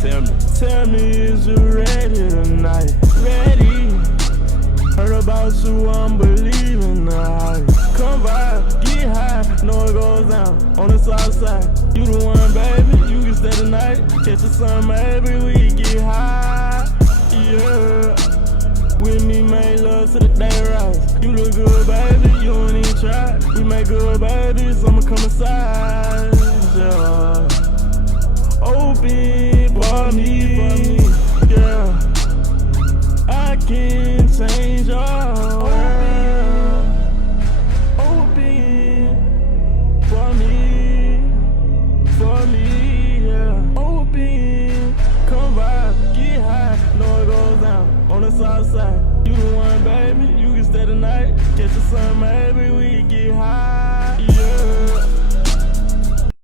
Tell me, is you ready tonight? Ready? Heard about you, I'm believing the hype. Come vibe, get high, know it goes down on the south side. You the one, baby, you can stay tonight. Catch the sun, maybe we get high. Yeah, with me, make love to the day rise. You look good, baby, you don't even try. We make good babies, I'ma come inside. Yeah. Open for me, yeah. I can change your world. Open for me, yeah. Open, come vibe, get high, know it goes down on the south side. You the one, baby, you can stay tonight. Catch the sun, maybe we get high.